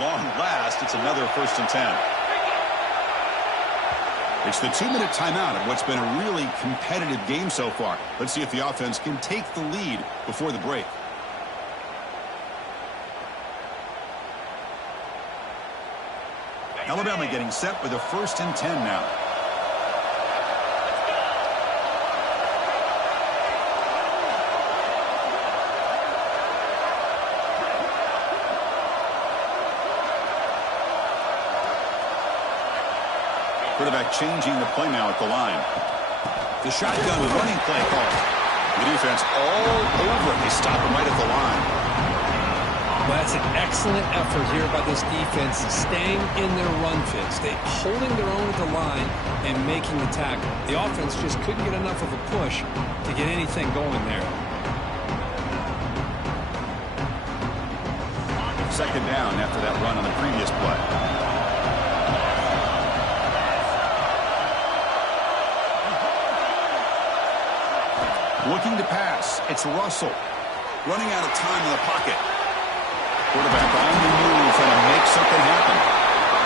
long last, it's another 1st and 10. It's the 2-minute timeout of what's been a really competitive game so far. Let's see if the offense can take the lead before the break. Alabama getting set with a 1st and 10 now. Quarterback changing the play now at the line. The shotgun running play call. The defense all over it. They stop him right at the line. Well, that's an excellent effort here by this defense, staying in their run fits. They holding their own at the line and making the tackle. The offense just couldn't get enough of a push to get anything going there. 2nd down after that run on the previous play. Looking to pass. It's Russell. Running out of time in the pocket. Quarterback on the move trying to make something happen.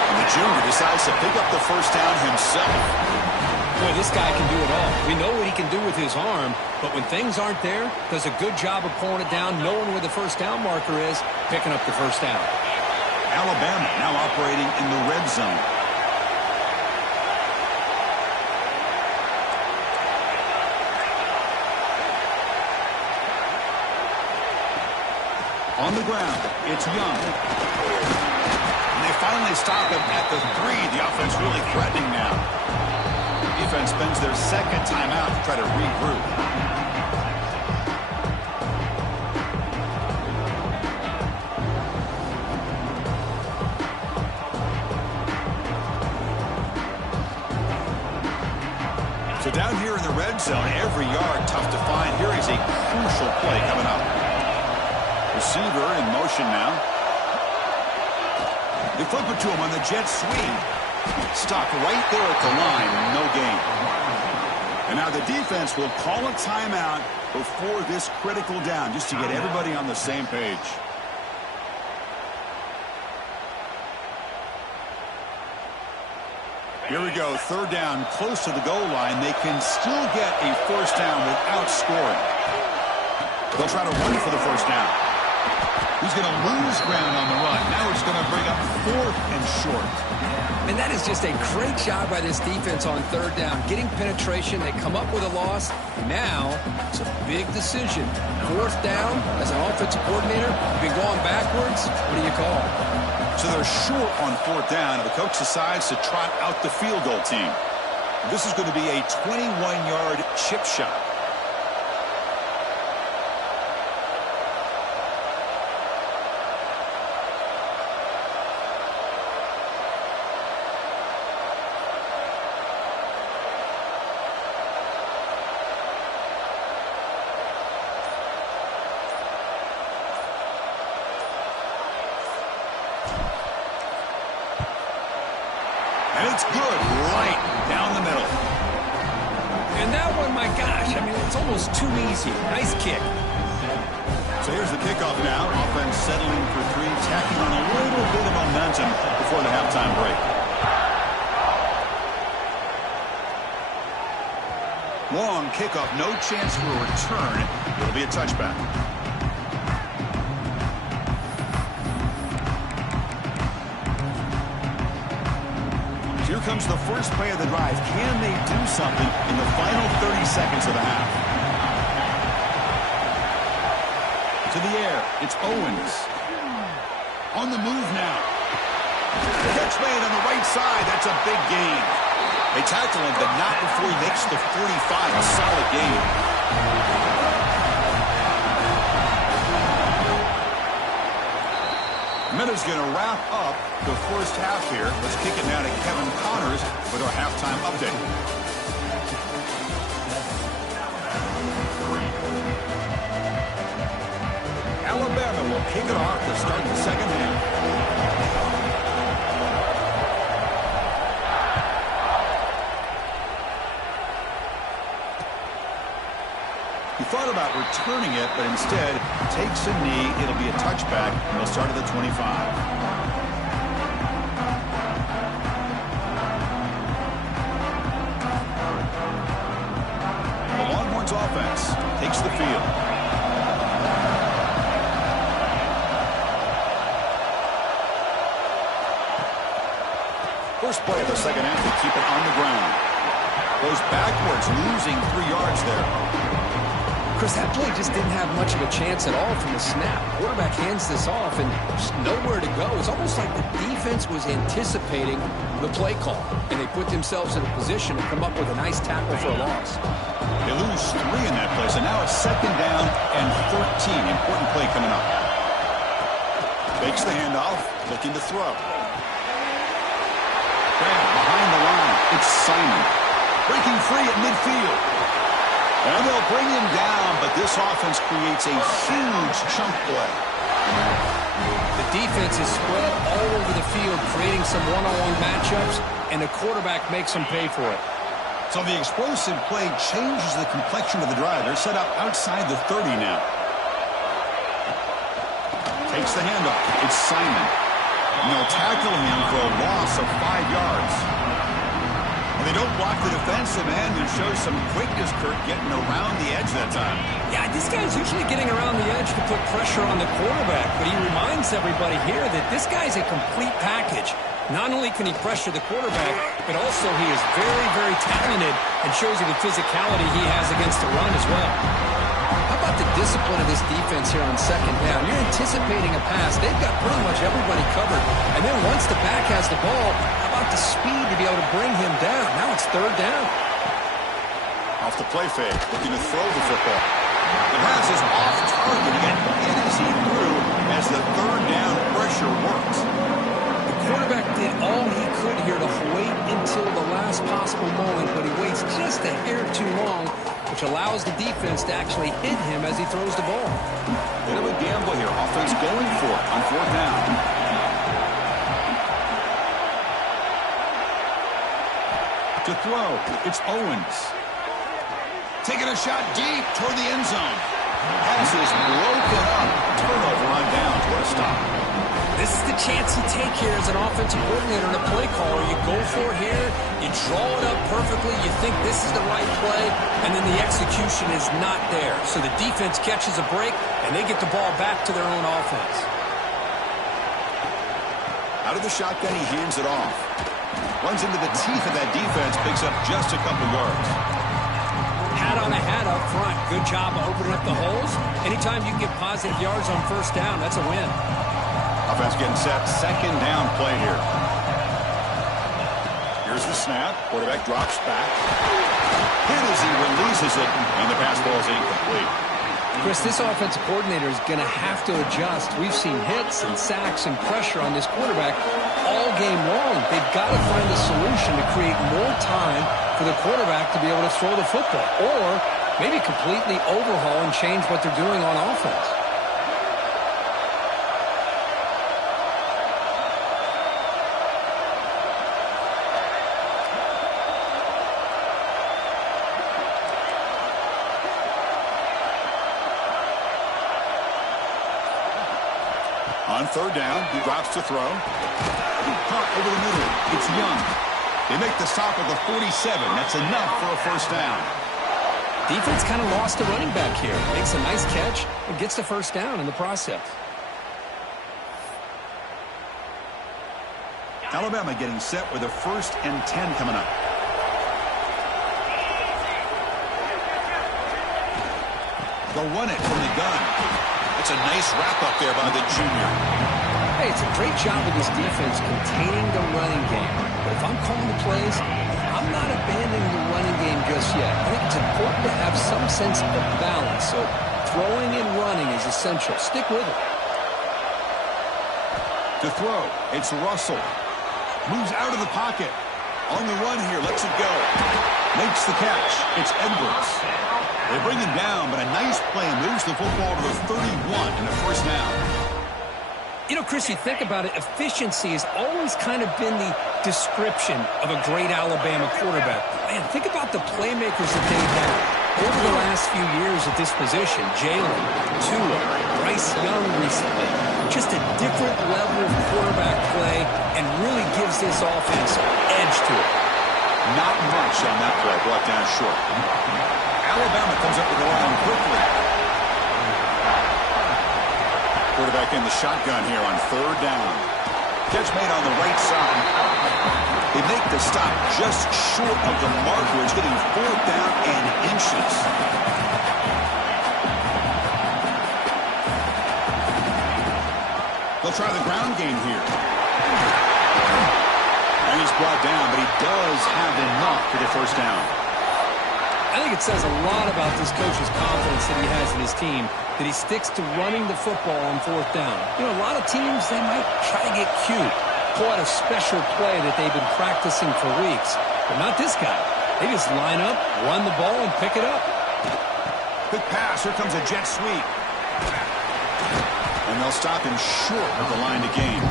And the junior decides to pick up the 1st down himself. Boy, this guy can do it all. We know what he can do with his arm, but when things aren't there, does a good job of pulling it down, knowing where the 1st down marker is, picking up the 1st down. Alabama now operating in the red zone. On the ground, it's Young. And they finally stop him at the 3. The offense really threatening now. Defense spends their 2nd timeout to try to regroup. So down here in the red zone, every yard tough to find. Here is a crucial play coming up. Receiver in motion now. They flip it to him on the jet sweep. Stopped right there at the line. No gain. And now the defense will call a timeout before this critical down, just to get everybody on the same page. Here we go. 3rd down, close to the goal line. They can still get a 1st down without scoring. They'll try to run for the 1st down. He's going to lose ground on the run. Now it's going to bring up 4th and short. And that is just a great job by this defense on 3rd down. Getting penetration, they come up with a loss. Now it's a big decision. 4th down, as an offensive coordinator, you've been going backwards. What do you call? So they're short on 4th down, and the coach decides to trot out the field goal team. This is going to be a 21-yard chip shot. And it's good, right down the middle. And that one, my gosh, I mean, it's almost too easy. Nice kick. So here's the kickoff now. Offense settling for 3, tacking on a little bit of momentum before the halftime break. Long kickoff, no chance for a return. It'll be a touchback. Here comes the first play of the drive. Can they do something in the final 30 seconds of the half? To the air, it's Owens. On the move now. The catch made on the right side. That's a big gain. They tackle him, but not before he makes the 45. A solid gain. Minuta's going to wrap up the first half here. Let's kick it now to Kevin Connors with our halftime update. Alabama will kick it off to start the second half. He thought about returning it, but instead takes a knee. It'll be a touchback, and they'll start at the 25. First play of the second half to keep it on the ground. Goes backwards, losing 3 yards there. Chris, that play just didn't have much of a chance at all from the snap. Quarterback hands this off and just nowhere to go. It's almost like the defense was anticipating the play call, and they put themselves in a position to come up with a nice tackle for a loss. They lose 3 in that play, so now it's second down and 13. Important play coming up. Fakes the handoff, looking to throw. Behind the line, it's Simon. Breaking free at midfield. And they'll bring him down, but this offense creates a huge chunk play. The defense is spread all over the field, creating some one-on-one matchups, and the quarterback makes them pay for it. So the explosive play changes the complexion of the drive. They're set up outside the 30 now. Takes the handoff. It's Simon. And they'll tackle him for a loss of 5 yards. And they don't block the defensive end and show some quickness, Kurt, getting around the edge that time. Yeah, this guy's usually getting around the edge to put pressure on the quarterback, but he reminds everybody here that this guy's a complete package. Not only can he pressure the quarterback, but also he is very, very talented and shows you the physicality he has against the run as well. How about the discipline of this defense here on second down? You're anticipating a pass. They've got pretty much everybody covered. And then once the back has the ball, how about the speed to be able to bring him down? Now it's third down. Off the play fake, looking to throw the football. The pass is off target. Again, hit as he threw as the third down pressure works. The quarterback did all he could here to wait until the last possible moment, but he waits just a hair too long, which allows the defense to actually hit him as he throws the ball. Bit of a gamble here. Offense going for it on fourth down. To throw, it's Owens. Taking a shot deep toward the end zone. Pass is broken up. Turnover on downs. What a stop. This is the chance you take here as an offensive coordinator and a play caller. You go for it here, you draw it up perfectly, you think this is the right play, and then the execution is not there. So the defense catches a break, and they get the ball back to their own offense. Out of the shotgun, he hands it off. Runs into the teeth of that defense, picks up just a couple yards. Hat on a hat up front. Good job of opening up the holes. Anytime you can get positive yards on first down, that's a win. Offense getting set. Second down play here. Here's the snap. Quarterback drops back. Hit as he releases it, and the pass ball is incomplete. Chris, this offensive coordinator is going to have to adjust. We've seen hits and sacks and pressure on this quarterback all game long. They've got to find a solution to create more time for the quarterback to be able to throw the football, or maybe completely overhaul and change what they're doing on offense. On third down, he drops to throw. Caught over the middle. It's Young. They make the stop at the 47. That's enough for a first down. Defense kind of lost a running back here. Makes a nice catch and gets the first down in the process. Alabama getting set with a 1st and 10 coming up. They'll run it from the gun. It's a nice wrap-up there by the junior. Hey, it's a great job of this defense containing the running game. But if I'm calling the plays, I'm not abandoning the running game just yet. I think it's important to have some sense of balance. So throwing and running is essential. Stick with it. To throw, it's Russell. Moves out of the pocket. On the run here, lets it go. Makes the catch. It's Edwards. They bring him down, but a nice play moves the football to the 31 in the first down. You know, Chris, you think about it, efficiency has always kind of been the description of a great Alabama quarterback. Man, think about the playmakers that they've had over the last few years at this position. Jalen, Tua, Bryce Young recently. Just a different level of quarterback play and really gives this offense edge to it. Not much on that play, brought down short. Alabama comes up with the line quickly. Quarterback in the shotgun here on third down. Catch made on the right side. They make the stop just short of the marker. It's getting 4th down and inches. They'll try the ground game here. And he's brought down, but he does have enough for the first down. I think it says a lot about this coach's confidence that he has in his team, that he sticks to running the football on 4th down. You know, a lot of teams, they might try to get cute, pull out a special play that they've been practicing for weeks. But not this guy. They just line up, run the ball, and pick it up. Quick pass. Here comes a jet sweep. And they'll stop him short of the line to gain.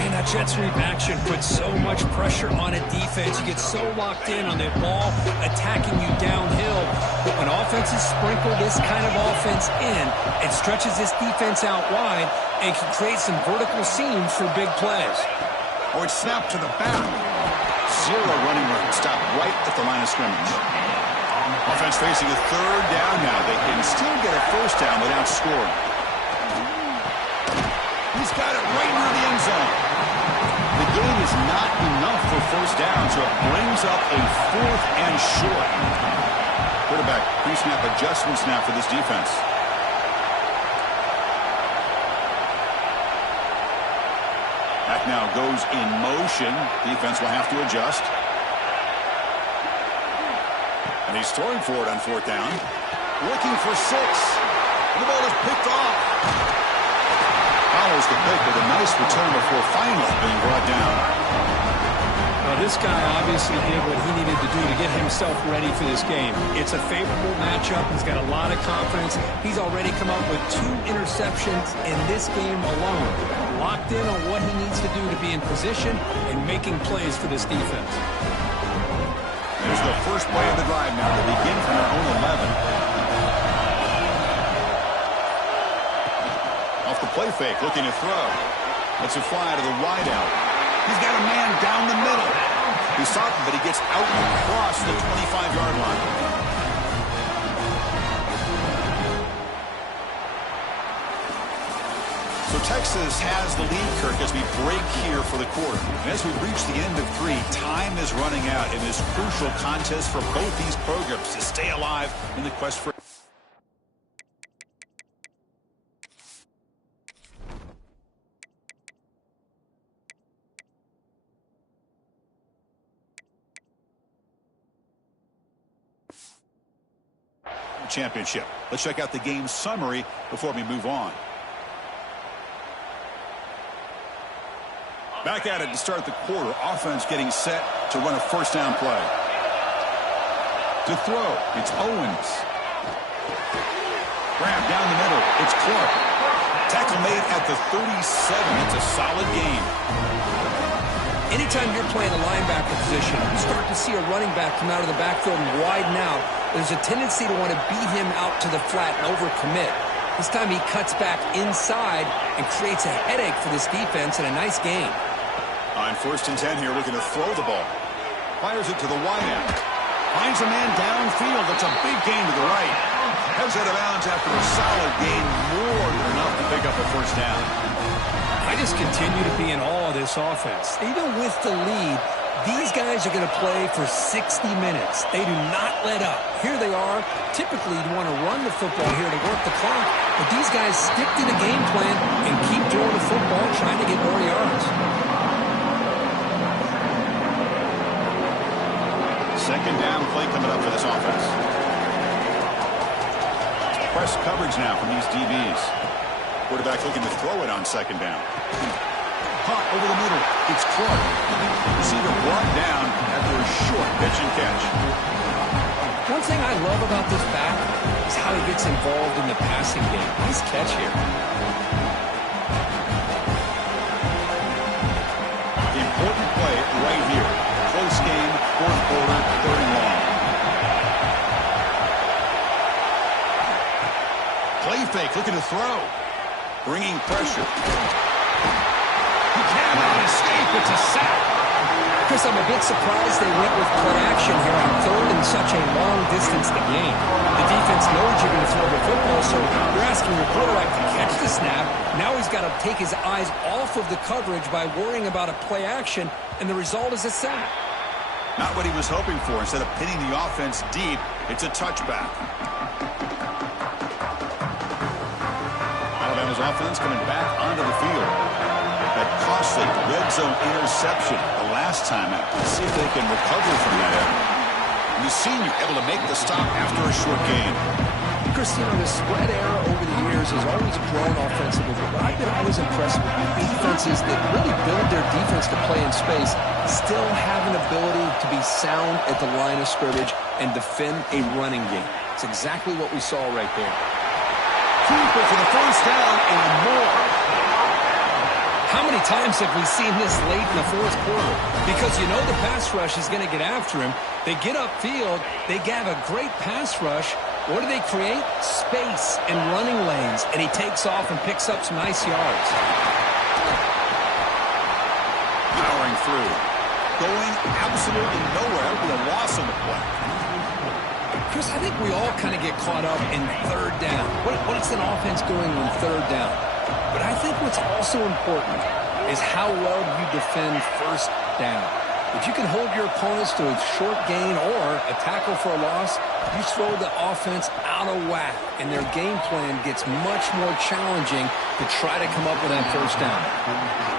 Man, that jet sweep action puts so much pressure on a defense. You get so locked in on the ball attacking you downhill. But when offenses sprinkle this kind of offense in, it stretches this defense out wide and can create some vertical seams for big plays. Oh, it's snapped to the back. 0 running room. Stopped right at the line of scrimmage. Offense facing a 3rd down now. They can still get a first down without scoring. He's got it right near the end zone. The game is not enough for first down, so it brings up a 4th and short. Quarterback pre-snap adjustments now for this defense. Back now goes in motion. Defense will have to adjust. And he's throwing for it on 4th down. Looking for 6. The ball is picked off. Follows the pick with a nice return before finally being brought down. Well, this guy obviously did what he needed to do to get himself ready for this game. It's a favorable matchup. He's got a lot of confidence. He's already come up with 2 interceptions in this game alone. Locked in on what he needs to do to be in position and making plays for this defense. There's the first play of the drive now. They begin from their own 11. Off the play fake, looking to throw. Lets it fly to the wide out. He's got a man down the middle. He saw him, but he gets out across the 25-yard line. So Texas has the lead, Kirk, as we break here for the quarter. And as we reach the end of 3, time is running out in this crucial contest for both these programs to stay alive in the quest for championship. Let's check out the game summary before we move on. Back at it to start the quarter. Offense getting set to run a first down play. To throw, it's Owens. Grab down the middle, it's Clark. Tackle made at the 37. It's a solid game. Anytime you're playing a linebacker position, you start to see a running back come out of the backfield and widen out. There's a tendency to want to beat him out to the flat and overcommit. This time he cuts back inside and creates a headache for this defense and a nice gain. On 1st and 10 here, looking to throw the ball. Fires it to the wide end. Finds a man downfield. That's a big gain to the right. Heads out of bounds after a solid gain, more than enough to pick up a first down. I just continue to be in awe of this offense. Even with the lead, these guys are going to play for 60 minutes. They do not let up. Here they are. Typically, you want to run the football here to work the clock, but these guys stick to the game plan and keep throwing the football, trying to get more yards. Second down play coming up for this offense. Press coverage now from these DBs. Quarterback looking to throw it on 2nd down. Caught over the middle. It's Clark. Receiver brought down after a short pitch and catch. One thing I love about this back is how he gets involved in the passing game. Nice catch here. Important play right here. Close game, 4th quarter, 3rd and long. Play fake, looking to throw. Bringing pressure. He cannot escape. It's a sack. Chris, I'm a bit surprised they went with play action here on third and such a long distance to gain. The defense knows you're going to throw the football, so you're asking your quarterback to catch the snap. Now he's got to take his eyes off of the coverage by worrying about a play action, and the result is a sack. Not what he was hoping for. Instead of pinning the offense deep, it's a touchback. Alabama's offense coming back onto the field. That costly red zone interception the last time out. Let's see if they can recover from that error. And the senior able to make the stop after a short gain. Christina, the spread era over the years has always grown offensively, but I've been always impressed with defenses that really build their defense to play in space, still have an ability to be sound at the line of scrimmage and defend a running game. It's exactly what we saw right there. Cooper for the first down and more. How many times have we seen this late in the fourth quarter? Because you know the pass rush is going to get after him. They get upfield. They have a great pass rush. What do they create? Space and running lanes. And he takes off and picks up some nice yards. Powering through. Going absolutely nowhere. That'll be a loss on the play. Chris, I think we all kind of get caught up in third down. What's an offense doing on third down? But I think what's also important is how well you defend first down. If you can hold your opponents to a short gain or a tackle for a loss, you throw the offense out of whack, and their game plan gets much more challenging to try to come up with that first down.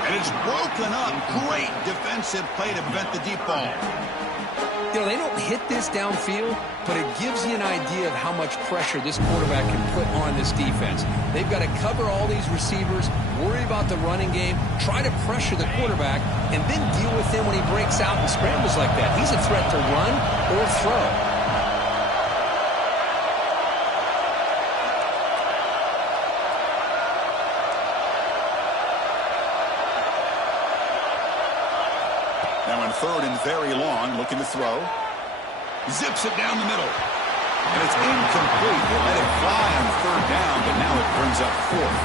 And it's broken up. Great defensive play to prevent the deep ball. You know, they don't hit this downfield, but it gives you an idea of how much pressure this quarterback can put on this defense. They've got to cover all these receivers, worry about the running game, try to pressure the quarterback, and then deal with him when he breaks out and scrambles like that. He's a threat to run or throw. Now in third and very long, looking to throw. Zips it down the middle. And it's incomplete. They let it fly on third down, but now it brings up fourth.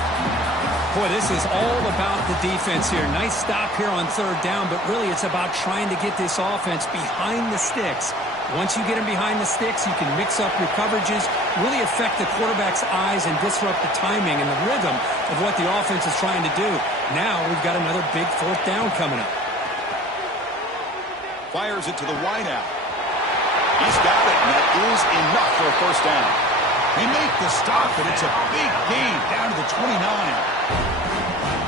Boy, this is all about the defense here. Nice stop here on third down, but really it's about trying to get this offense behind the sticks. Once you get them behind the sticks, you can mix up your coverages, really affect the quarterback's eyes and disrupt the timing and the rhythm of what the offense is trying to do. Now we've got another big fourth down coming up. Fires it to the wideout. He's got it, and that is enough for a first down. They make the stop, and it's a big gain down to the 29.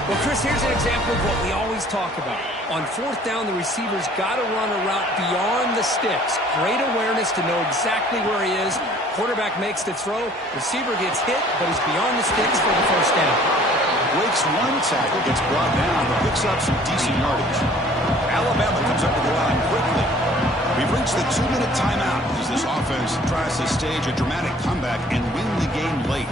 Well, Chris, here's an example of what we always talk about. On fourth down, the receiver's got to run a route beyond the sticks. Great awareness to know exactly where he is. Quarterback makes the throw. Receiver gets hit, but is beyond the sticks for the first down. Breaks one tackle, gets brought down, but picks up some decent yardage. Alabama comes up with the line quickly. We've reached the 2-minute timeout as this offense tries to stage a dramatic comeback and win the game late.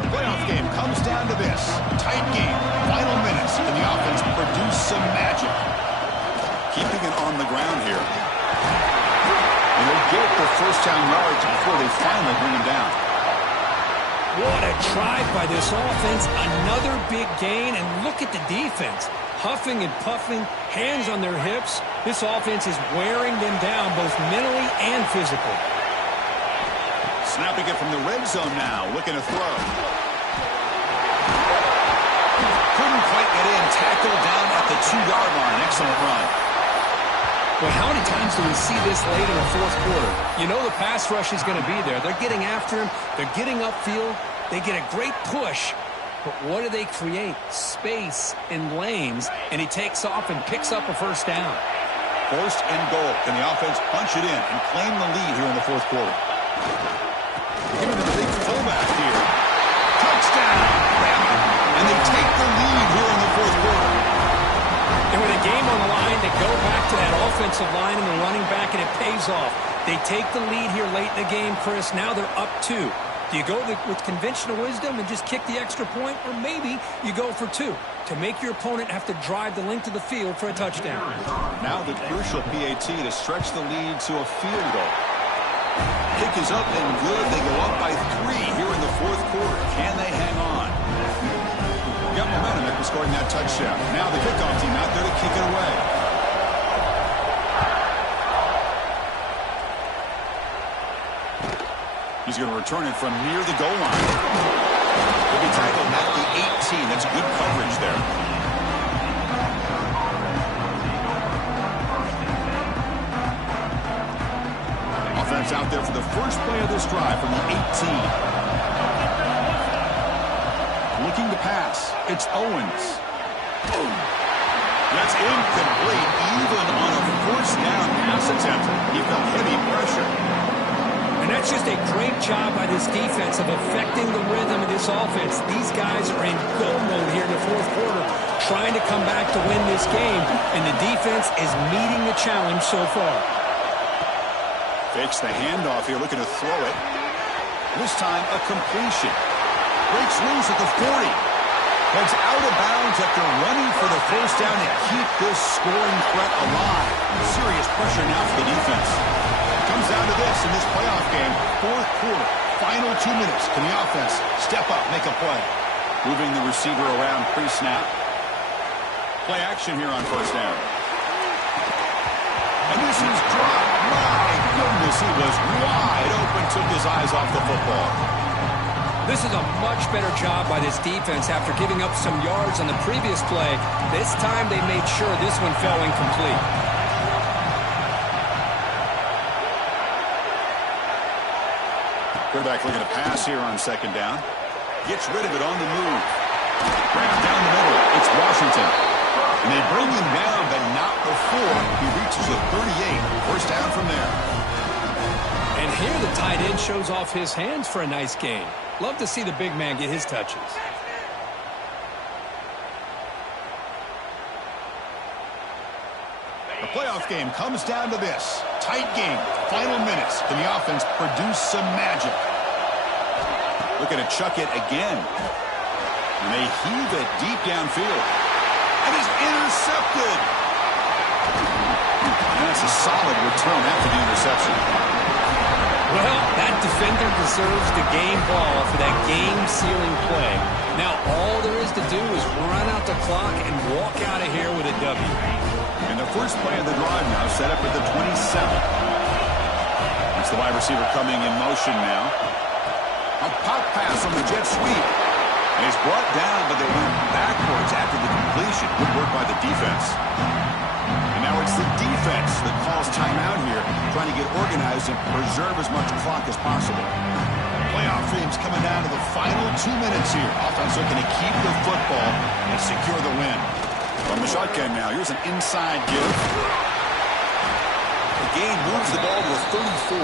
The playoff game comes down to this. Tight game, final minutes, and the offense produced some magic. Keeping it on the ground here. And they'll get the first down yards before they finally bring him down. What a drive by this offense. Another big gain, and look at the defense. Huffing and puffing, hands on their hips. This offense is wearing them down both mentally and physically. Snapping it from the red zone now, looking to throw. Couldn't quite get in, tackled down at the 2-yard line. Excellent run. Well, how many times do we see this late in the fourth quarter? You know the pass rush is going to be there. They're getting after him. They're getting upfield. They get a great push. But what do they create? Space and lanes. And he takes off and picks up a first down. First and goal. Can the offense punch it in and claim the lead here in the fourth quarter? Giving it the big fullback here. Touchdown! And they take the lead here in the fourth quarter. And with a game on the line, they go back to that offensive line and the running back, and it pays off. They take the lead here late in the game, Chris. Now they're up 2. Do you go with conventional wisdom and just kick the extra point, or maybe you go for 2 to make your opponent have to drive the length of the field for a touchdown? Now the crucial PAT to stretch the lead to a field goal. Kick is up and good. They go up by 3 here in the fourth quarter. Can they hang touchdown. Now the kickoff team out there to kick it away. He's going to return it from near the goal line. He'll be tackled at the 18. That's good coverage there. Offense out there for the first play of this drive from the 18. Looking to pass. It's Owens. That's incomplete. Even on a first down pass attempt, he felt heavy pressure. And that's just a great job by this defense of affecting the rhythm of this offense. These guys are in go mode here in the fourth quarter, trying to come back to win this game, and the defense is meeting the challenge so far. Fakes the handoff here, looking to throw it. This time, a completion. Breaks loose at the 40. Heads out of bounds after running for the first down to keep this scoring threat alive. Serious pressure now for the defense. Comes down to this in this playoff game. Fourth quarter, final 2 minutes. Can the offense step up, make a play? Moving the receiver around pre-snap. Play action here on first down. And this is dropped. My goodness, he was wide open, took his eyes off the football. This is a much better job by this defense after giving up some yards on the previous play. This time they made sure this one fell incomplete. Quarterback looking to pass here on second down. Gets rid of it on the move. Wrapped down the middle. It's Washington. And they bring him down, but not before he reaches the 38. First down from there. And here the tight end shows off his hands for a nice gain. Love to see the big man get his touches. The playoff game comes down to this. Tight game. Final minutes. Can the offense produce some magic? Looking to chuck it again. And they heave it deep downfield. And he's intercepted. And that's a solid return after the interception. Well, that defender deserves the game ball for that game-sealing play. Now, all there is to do is run out the clock and walk out of here with a W. And the first play of the drive now set up at the 27. That's the wide receiver coming in motion now. A pop pass on the jet sweep. And he's brought down, but they went backwards after the completion. Good work by the defense. And now it's the defense that calls timeout here, trying to get organized and preserve as much clock as possible. Playoff dreams coming down to the final 2 minutes here. Offense looking to keep the football and secure the win. From the shotgun now, here's an inside give. The game moves the ball to a 34.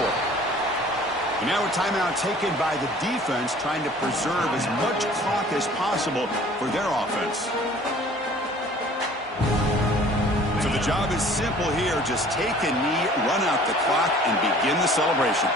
And now a timeout taken by the defense, trying to preserve as much clock as possible for their offense. So the job is simple here. Just take a knee, run out the clock, and begin the celebration.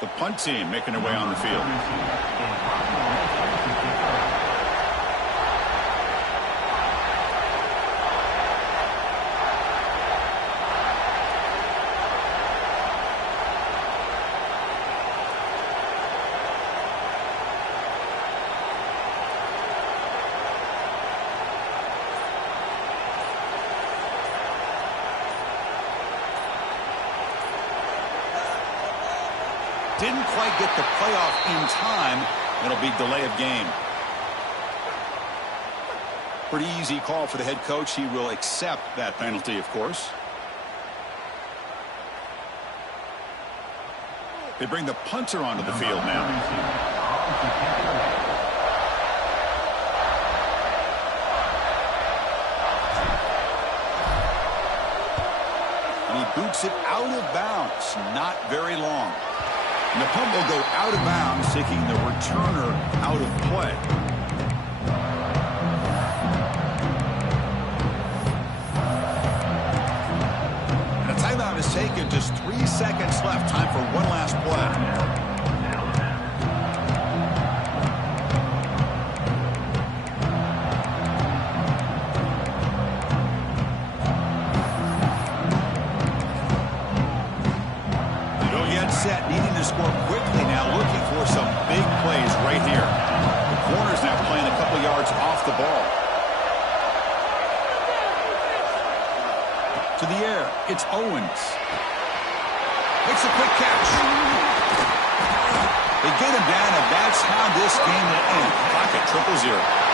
The punt team making their way on the field. Didn't quite get the playoff in time. It'll be delay of game. Pretty easy call for the head coach. He will accept that penalty, of course. They bring the punter onto the field now. And he boots it out of bounds. Not very long. And the punt will go out of bounds, taking the returner out of play. And a timeout is taken. Just 3 seconds left. Time for one last play. to score quickly now, looking for some big plays right here. The corner's now playing a couple yards off the ball. To the air, it's Owens. Makes a quick catch. They get him down, and that's how this game will end. Clock at 0-0.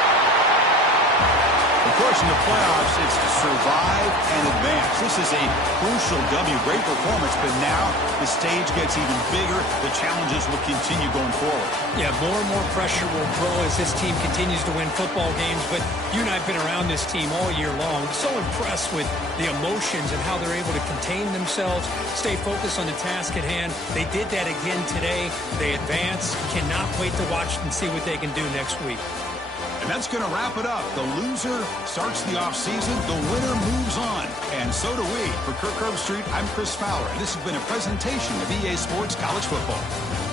Of course, in the playoffs, it's to survive and advance. This is a crucial W. Great performance, but now the stage gets even bigger. The challenges will continue going forward. Yeah, more and more pressure will grow as this team continues to win football games. But you and I have been around this team all year long. So impressed with the emotions and how they're able to contain themselves, stay focused on the task at hand. They did that again today. They advance. Cannot wait to watch and see what they can do next week. And that's going to wrap it up. The loser starts the offseason. The winner moves on. And so do we. For Kirk Herbstreit, I'm Chris Fowler. And this has been a presentation of EA Sports College Football.